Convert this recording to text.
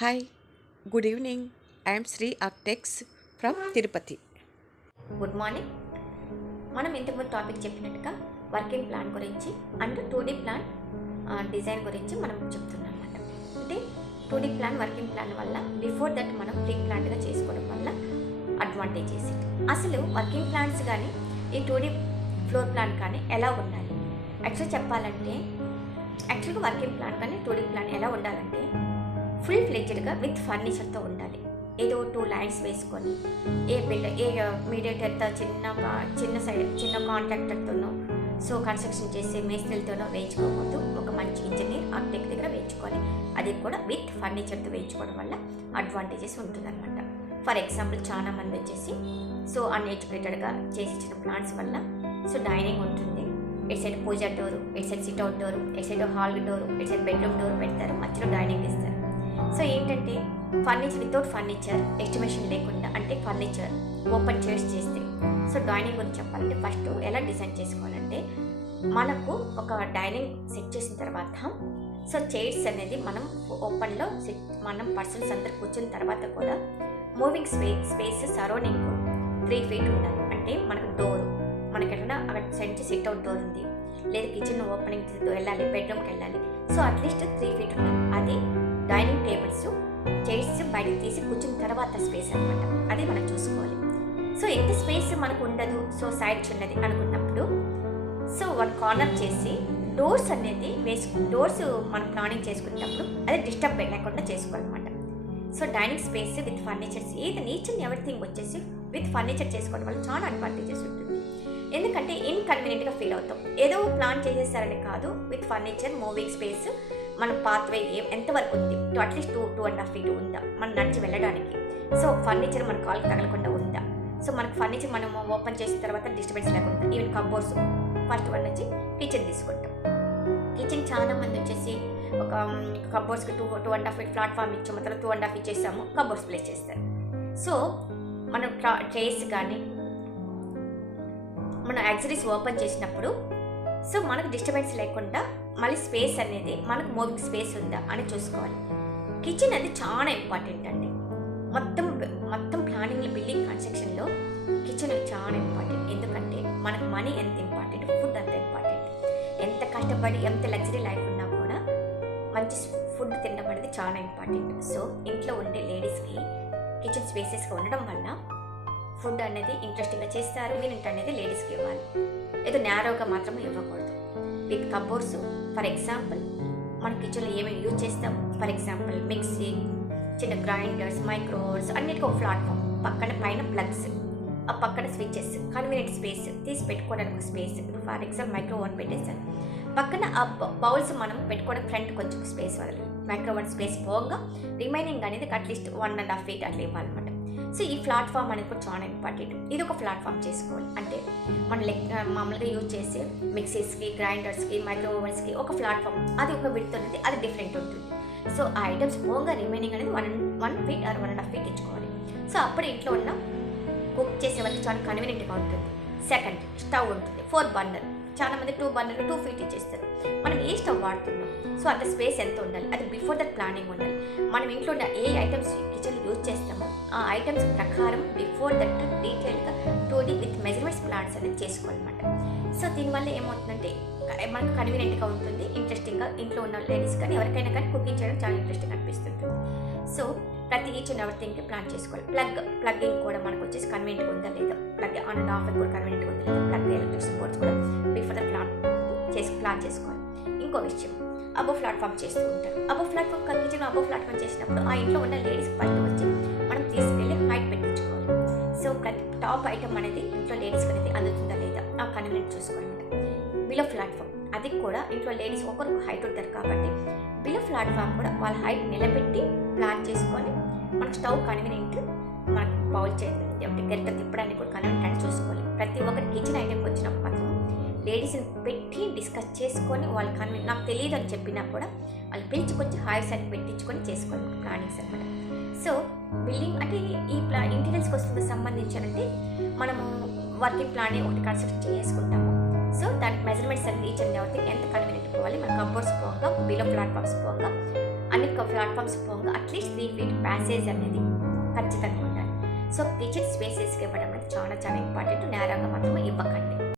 Hi, good evening. I am Sri Architects from Tirupati. Good morning. మనం ఇంతకుముందు topic చెప్పినట్టుగా working plan గురించి and 2D plan design గురించి మనం చెప్తున్నాం అనమాట. అంటే 2D ప్లాన్ వర్కింగ్ ప్లాన్ వల్ల బిఫోర్ దట్ మనం ప్రీ ప్లాన్డ్గా చేసుకోవడం వల్ల అడ్వాంటేజెస్. అసలు వర్కింగ్ ప్లాన్స్ కానీ ఈ 2D ఫ్లోర్ ప్లాన్ కానీ ఎలా ఉండాలి? యాక్చువల్గా వర్కింగ్ ప్లాన్ కానీ 2D ప్లాన్ ఎలా ఉండాలంటే ఫుల్ ఫ్లెడ్జ్డ్గా విత్ ఫర్నిచర్తో ఉండాలి. ఏదో 2 లైన్స్ వేసుకొని మీడియేటర్తో చిన్న కాంట్రాక్టర్తోనో కన్స్ట్రక్షన్ చేసే మేస్త్రీలతోనో వేయించుకోకూడదు. ఒక మంచి ఇంజనీర్ ఆర్కిటెక్ట్ దగ్గర వేయించుకొని అది కూడా విత్ ఫర్నిచర్తో వేయించుకోవడం వల్ల అడ్వాంటేజెస్ ఉంటుందన్నమాట. ఫర్ ఎగ్జాంపుల్ చాలా మంది వచ్చేసి అన్ఎడ్యుకేటెడ్గా చేసి ఇచ్చిన ప్లాన్స్ వల్ల డైనింగ్ ఉంటుంది, ఇటు సైడ్ పూజా డోరు, ఇటు సైడ్ సిట్అవుట్ డోరు, ఇటు సైడ్ హాల్ డోరు, ఇటు సైడ్ బెడ్రూమ్ డోర్ పెడతారు, మధ్యలో డైనింగ్ ఇస్తారు. ఏంటంటే ఫర్నిచర్ వితౌట్ ఫర్నిచర్ ఎస్టిమేషన్ లేకుండా, అంటే ఫర్నిచర్ ఓపెన్ చైర్స్ చేస్తే డైనింగ్ గురించి చెప్పాలంటే ఫస్ట్ ఎలా డిజైన్ చేసుకోవాలంటే మనకు ఒక డైనింగ్ సెట్ చేసిన తర్వాత చైర్స్ అనేది మనం ఓపెన్లో మనం పర్సన్స్ అందరు కూర్చున్న తర్వాత కూడా మూవింగ్ స్పేస్ సరౌండింగ్ 3 feet ఉండాలి. అంటే మనకు డోరు, మనకి ఎక్కడైనా అక్కడ సెంట్ సిట్అవుట్ డోర్ ఉంది, లేదా కిచెన్ ఓపెనింగ్ వెళ్ళాలి, బెడ్రూమ్కి వెళ్ళాలి, అట్లీస్ట్ 3 feet ఉండాలి. అది డైనింగ్ టేబుల్స్ చైర్స్ బయటకు తీసి కూర్చున్న తర్వాత స్పేస్ అనమాట, అది మనం చూసుకోవాలి. ఎంత స్పేస్ మనకు ఉండదు, సైడ్ చిన్నది అనుకున్నప్పుడు వన్ కార్నర్ చేసి డోర్స్ అనేది డోర్స్ మనం ప్లానింగ్ చేసుకునేటప్పుడు అది డిస్టర్బ్ లేకుండా చేసుకోవాలన్నమాట. డైనింగ్ స్పేస్ విత్ ఫర్నిచర్స్ ఏది ఈచ్ అండ్ ఎవ్రీథింగ్ వచ్చేసి విత్ ఫర్నిచర్ చేసుకోవడం వల్ల చాలా అడ్వాంటేజెస్ ఉంటుంది. ఎందుకంటే ఇన్కన్వీనియంట్గా ఫీల్ అవుతాం. ఏదో ప్లాన్ చేసేసారని కాదు, విత్ ఫర్నిచర్ మూవింగ్ స్పేస్ మన పాత్వే ఎంతవరకు ఉంది, అట్లీస్ట్ 2.5 feet ఉందా మనం నడిచి వెళ్ళడానికి. ఫర్నిచర్ మన కాల్కి తగలకుండా ఉందా, మనకు ఫర్నిచర్ మనం ఓపెన్ చేసిన తర్వాత డిస్టర్బెన్స్ లేకుండా. ఈవెన్ కబోర్డ్స్ ఫస్ట్ వన్ వచ్చి కిచెన్ తీసుకుంటాం. కిచెన్ చాలా మంది వచ్చేసి ఒక కబోర్డ్స్కి 2.5 feet ప్లాట్ఫామ్ ఇచ్చాము, తర్వాత 2.5 ఇచ్చేసాము, కబోర్డ్స్ ప్లేస్ చేస్తారు. మనం ట్రేస్ కానీ మన యాక్సరీస్ ఓపెన్ చేసినప్పుడు మనకు డిస్టర్బెన్స్ లేకుండా మళ్ళీ స్పేస్ అనేది మనకు మూవింగ్ స్పేస్ ఉందా అని చూసుకోవాలి. కిచెన్ అది చాలా ఇంపార్టెంట్ అండి. మొత్తం ప్లానింగ్లో బిల్డింగ్ కన్స్ట్రక్షన్లో కిచెన్ చాలా ఇంపార్టెంట్. ఎందుకంటే మనకు మనీ ఎంత ఇంపార్టెంట్, ఫుడ్ అంత ఇంపార్టెంట్. ఎంత కష్టపడి ఎంత లగ్జరీ లైఫ్ ఉన్నా కూడా మంచి ఫుడ్ తినడం అనేది చాలా ఇంపార్టెంట్. ఇంట్లో ఉండే లేడీస్కి కిచెన్ స్పేసెస్గా ఉండడం వల్ల ఫుడ్ అనేది ఇంట్రెస్టింగ్గా చేస్తారు. మీనింట్ అనేది లేడీస్కి ఇవ్వాలి, ఏదో నేరోగా మాత్రమే ఇవ్వకూడదు. విత్ కబోర్డ్స్ ఫర్ ఎగ్జాంపుల్ మన కిచెన్లో ఏమేమి యూజ్ చేస్తాం, ఫర్ ఎగ్జాంపుల్ మిక్సీ, చిన్న గ్రైండర్స్, మైక్రోవేవ్స్, అన్నిటికీ ఒక ప్లాట్ఫామ్, పైన ప్లగ్స్, ఆ పక్కన స్విచెస్, కన్వీనియంట్ స్పేస్ తీసి పెట్టుకోవడానికి ఒక స్పేస్. ఫర్ ఎగ్జాంపుల్ మైక్రోవేవ్ పెట్టేసాను, పక్కన ఆ బౌల్స్ మనం పెట్టుకోవడానికి ఫ్రంట్ కొంచెం స్పేస్ వదలాలి. మైక్రోవేవ్ స్పేస్ పోగా రిమైనింగ్ అనేది అట్లీస్ట్ 1.5 feet అట్లా ఇవ్వాలన్నమాట. ఈ ప్లాట్ఫామ్ అనేది కూడా చాలా ఇంపార్టెంట్. ఇది ఒక ప్లాట్ఫామ్ చేసుకోవాలి. అంటే మన మామూలుగా యూజ్ చేసే మిక్సీస్కి, గ్రైండర్స్కి, మైక్రోవేవ్స్కి ఒక ప్లాట్ఫామ్, అది ఒక విడ్త్ అనేది అది డిఫరెంట్ ఉంటుంది. ఆ ఐటమ్స్ పోగా రిమైనింగ్ అనేది 1 feet or 1.5 feet ఇచ్చుకోవాలి. అప్పుడు ఇంట్లో ఉన్న కుక్ చేసే వాళ్ళకి చాలా కన్వీనియంట్గా ఉంటుంది. సెకండ్, స్టవ్ ఉంటుంది 4 burner. చాలా మంది 2 burner 2 feet ఇచ్చేస్తారు. మనం ఏ స్టవ్ వాడుతున్నాం, అంత స్పేస్ ఎంత ఉండాలి, అది బిఫోర్ దట్ ప్లానింగ్ ఉండాలి. మనం ఇంట్లో ఉన్న ఏ ఐటమ్స్ కిచెన్ యూజ్ చేస్తామో ఆ ఐటమ్స్ ప్రకారం బిఫోర్ దట్ డీటెయిల్గా 2D విత్ మెజర్మెంట్స్ ప్లాన్స్ అనేది చేసుకోవాలన్నమాట. దీనివల్ల ఏమవుతుందంటే మనకు కన్వీనియంట్గా ఉంటుంది, ఇంట్రెస్టింగ్గా ఇంట్లో ఉన్న లేడీస్ కానీ ఎవరికైనా కానీ కుకింగ్ చేయడం చాలా ఇంట్రెస్టింగ్ అనిపిస్తుంటుంది. ప్రతి ఈచ్ అండ్ ఎవ్రీథింగ్కి ప్లాన్ చేసుకోవాలి. ప్లగ్గింగ్ కూడా మనకు వచ్చేసి కన్వీనియంట్గా ఉందా లేదా, ప్లగ్ ఆన్ అండ్ ఆఫ్ కూడా కన్వీనియంట్గా ఉందా లేదా, ప్లగ్ ఎలక్ట్రిక్ సపోర్ట్స్ కూడా బిఫోర్ ద ప్లాన్ చేసుకోవాలి. ఇంకో విషయం, అబోవ్ ప్లాట్ఫామ్ చేస్తూ ఉంటారు. Above platform kitchen above platform చేసినప్పుడు ఆ ఇంట్లో ఉన్న లేడీస్ ఫస్ట్ వచ్చి మనం తీసుకెళ్ళి హైట్ పెట్టించుకోవాలి. ప్రతి టాప్ ఐటమ్ అనేది ఇంట్లో లేడీస్కి అనేది అందుతుందా లేదా ఆ కన్వీనియంట్ చూసుకోవాలన్నమాట. బిలో ప్లాట్ఫామ్ అది కూడా ఇంట్లో లేడీస్ ఒకరికి హైట్ ఉంటారు కాబట్టి బిలో ప్లాట్ఫామ్ కూడా వాళ్ళ హైట్ నిలబెట్టి ప్లాన్ చేసుకొని మనకు స్టవ్ కన్వీనియంట్, మనకు బౌల్ చేయాలి, గరిట తిప్పడానికి కూడా కన్వీనియంట్ అని చూసుకోవాలి. ప్రతి ఒక్కరి కిచెన్ ఐటెంకి వచ్చినప్పుడు మాత్రం లేడీస్ని పెట్టి డిస్కస్ చేసుకొని వాళ్ళు కన్వీనియంట్ నాకు తెలియదు అని చెప్పినా కూడా వాళ్ళు పిలుచుకొచ్చి హాయిస్ అని పెట్టించుకొని చేసుకోవాలి ప్లానింగ్స్ అనమాట. బిల్డింగ్ అంటే ఈ ఇంటీరియర్స్కి వస్తుంది సంబంధించాలంటే మనము వర్కింగ్ ప్లానే ఒకటి కన్స్ట్రక్ట్ చేసుకుంటాము. దానికి మెజర్మెంట్స్ అన్ని ఈచ్ అండ్ ఎవరిథింగ్ ఎంత కన్వీనియంట్ పోవాలి, మన కబోర్డ్స్ పోగా బిలో ప్లాట్ఫామ్స్ పోగా అన్ని ప్లాట్ఫామ్స్ పోగా అట్లీస్ట్ 3 feet ప్యాసేజ్ అనేది ఖచ్చితంగా ఉండాలి. సో కిచెన్ స్పేసెస్కి ఇవ్వడం అనేది చాలా చాలా ఇంపార్టెంట్. నేరాగా మాత్రం